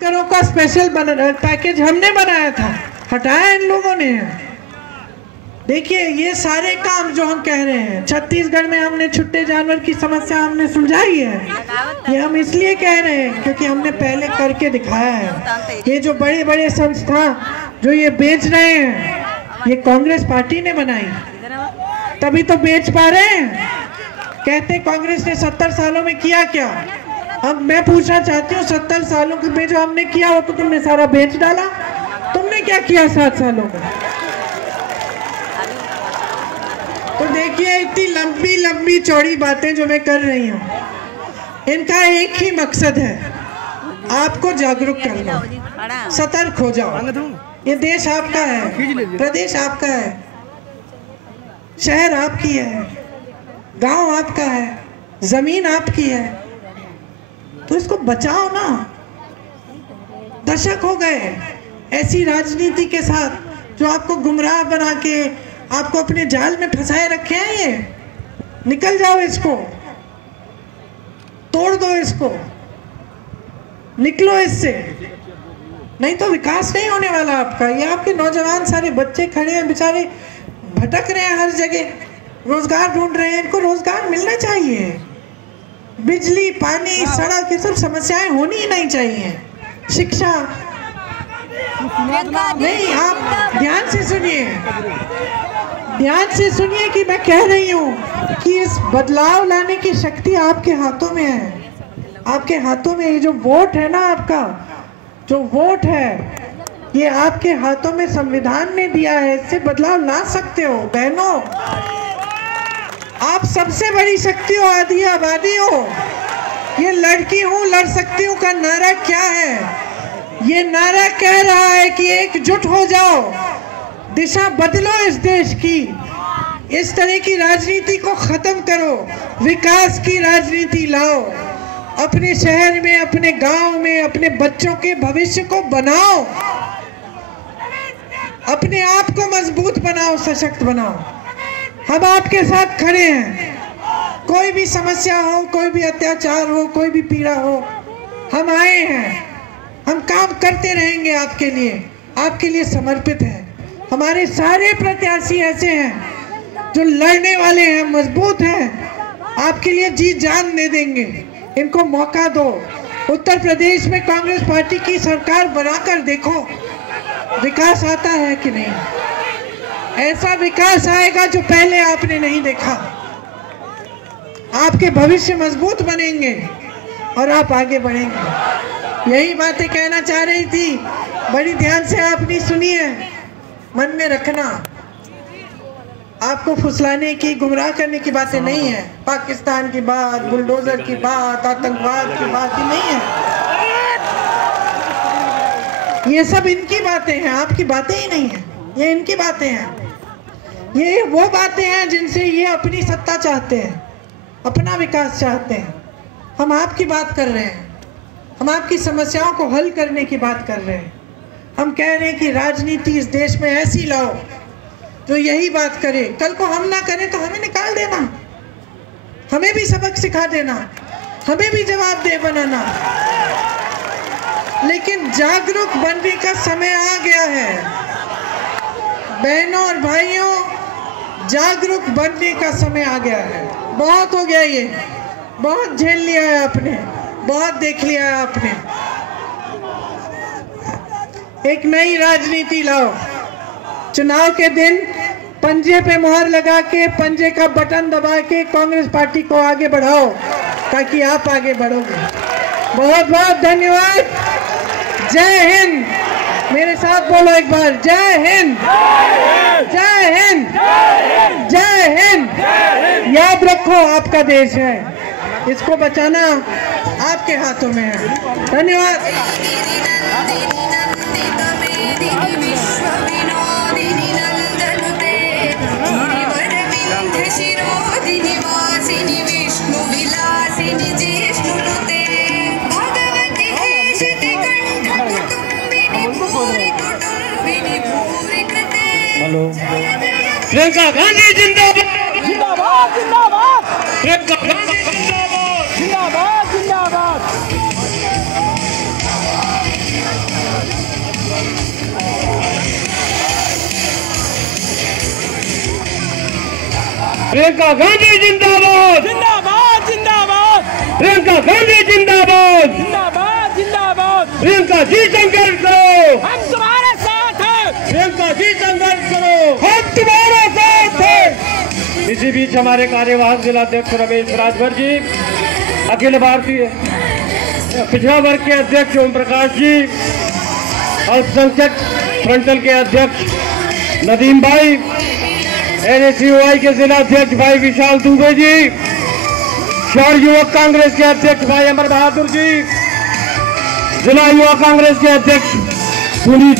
करों का special package हमने बनाया था, हटाया इन लोगों ने। देखिए ये सारे काम जो हम कह रहे हैं, छत्तीसगढ़ में हमने छुट्टे जानवर की समस्या हमने सुलझाई है। ये हम इसलिए कह रहे हैं क्योंकि हमने पहले करके दिखाया है। ये जो बड़े बड़े संस्था जो ये बेच रहे हैं, ये कांग्रेस पार्टी ने बनाई, तभी तो बेच पा रहे हैं। कहते कांग्रेस ने 70 सालों में किया क्या? अब मैं पूछना चाहती हूँ, 70 सालों में जो हमने किया वो तो तुमने सारा बेच डाला। तुमने क्या किया 7 सालों में? तो देखिए इतनी लंबी लंबी चौड़ी बातें जो मैं कर रही हूँ, इनका एक ही मकसद है, आपको जागरूक करना। सतर्क हो जाओ। ये देश आपका है, प्रदेश आपका है, शहर आपकी है, गांव आपका है, जमीन आपकी है, तो इसको बचाओ ना। दशक हो गए ऐसी राजनीति के साथ जो आपको गुमराह बना के आपको अपने जाल में फंसाए रखे हैं। ये निकल जाओ, इसको तोड़ दो, इसको निकलो इससे, नहीं तो विकास नहीं होने वाला आपका। ये आपके नौजवान सारे बच्चे खड़े हैं, बेचारे भटक रहे हैं हर जगह, रोजगार ढूंढ रहे हैं, इनको रोजगार मिलना चाहिए। बिजली, पानी, सड़क, ये सब समस्याएं होनी ही नहीं चाहिए। शिक्षा नहीं, आप ध्यान से सुनिए, ध्यान से सुनिए कि मैं कह रही हूँ कि इस बदलाव लाने की शक्ति आपके हाथों में है, आपके हाथों में। ये जो वोट है ना, आपका जो वोट है, ये आपके हाथों में संविधान ने दिया है, इससे बदलाव ला सकते हो। बहनों, आप सबसे बड़ी शक्ति हो, आधी आबादी हो। ये लड़की हूँ लड़ सकती हूँ का नारा क्या है? ये नारा कह रहा है कि एकजुट हो जाओ, दिशा बदलो इस देश की, इस तरह की राजनीति को खत्म करो, विकास की राजनीति लाओ, अपने शहर में, अपने गांव में, अपने बच्चों के भविष्य को बनाओ, अपने आप को मजबूत बनाओ, सशक्त बनाओ। हम आपके साथ खड़े हैं। कोई भी समस्या हो, कोई भी अत्याचार हो, कोई भी पीड़ा हो, हम आए हैं, हम काम करते रहेंगे आपके लिए समर्पित हैं। हमारे सारे प्रत्याशी ऐसे हैं जो लड़ने वाले हैं, मजबूत हैं, आपके लिए जी जान दे देंगे। इनको मौका दो। उत्तर प्रदेश में कांग्रेस पार्टी की सरकार बनाकर देखो, विकास आता है कि नहीं। ऐसा विकास आएगा जो पहले आपने नहीं देखा। आपके भविष्य मजबूत बनेंगे और आप आगे बढ़ेंगे। यही बातें कहना चाह रही थी, बड़ी ध्यान से आपने सुनी है, मन में रखना। आपको फुसलाने की, गुमराह करने की बातें नहीं है। पाकिस्तान की बात, बुलडोजर की बात, आतंकवाद की बात ही नहीं है। ये सब इनकी बातें हैं, आपकी बातें ही नहीं है। ये इनकी बातें हैं। ये वो बातें हैं जिनसे ये अपनी सत्ता चाहते हैं, अपना विकास चाहते हैं। हम आपकी बात कर रहे हैं, हम आपकी समस्याओं को हल करने की बात कर रहे हैं। हम कह रहे हैं कि राजनीति इस देश में ऐसी लाओ जो यही बात करे। कल को हम ना करें तो हमें निकाल देना, हमें भी सबक सिखा देना, हमें भी जवाबदेह बनाना। लेकिन जागरूक बनने का समय आ गया है बहनों और भाइयों, जागरूक बनने का समय आ गया है। बहुत हो गया, ये बहुत झेल लिया है आपने, बहुत देख लिया है आपने। एक नई राजनीति लाओ। चुनाव के दिन पंजे पे मोहर लगा के, पंजे का बटन दबा के कांग्रेस पार्टी को आगे बढ़ाओ, ताकि आप आगे बढ़ोगे। बहुत बहुत धन्यवाद। जय हिंद। मेरे साथ बोलो एक बार, जय हिंद, जय हिंद, जय हिंद। याद रखो, आपका देश है, इसको बचाना आपके हाथों में है। धन्यवाद। हेलो, प्रियंका गांधी जिंदाबाद, जिंदाबाद, जिंदाबाद, प्रियंका गांधी जिंदाबाद, जिंदाबाद, जिंदाबाद। प्रियंका गांधी जिंदाबाद, जिंदाबाद जिंदाबाद, प्रियंका गांधी जिंदाबाद, जिंदाबाद जिंदाबाद। प्रियंका जी संघर्ष करो, हम तुम्हारे साथ हैं, प्रियंका जी संघर्ष करो, हम तुम्हारे साथ हैं। इसी बीच हमारे कार्यवाहक जिलाध्यक्ष रमेश राजभर जी, अखिल भारतीय पिछड़ा वर्ग के अध्यक्ष ओम प्रकाश जी, अल्पसंख्यक फ्रंटल के अध्यक्ष नदीम भाई, NSUI के जिला अध्यक्ष भाई विशाल दुबे जी, शहर युवक कांग्रेस के अध्यक्ष भाई अमर बहादुर जी, जिला युवा कांग्रेस के अध्यक्ष पुनीत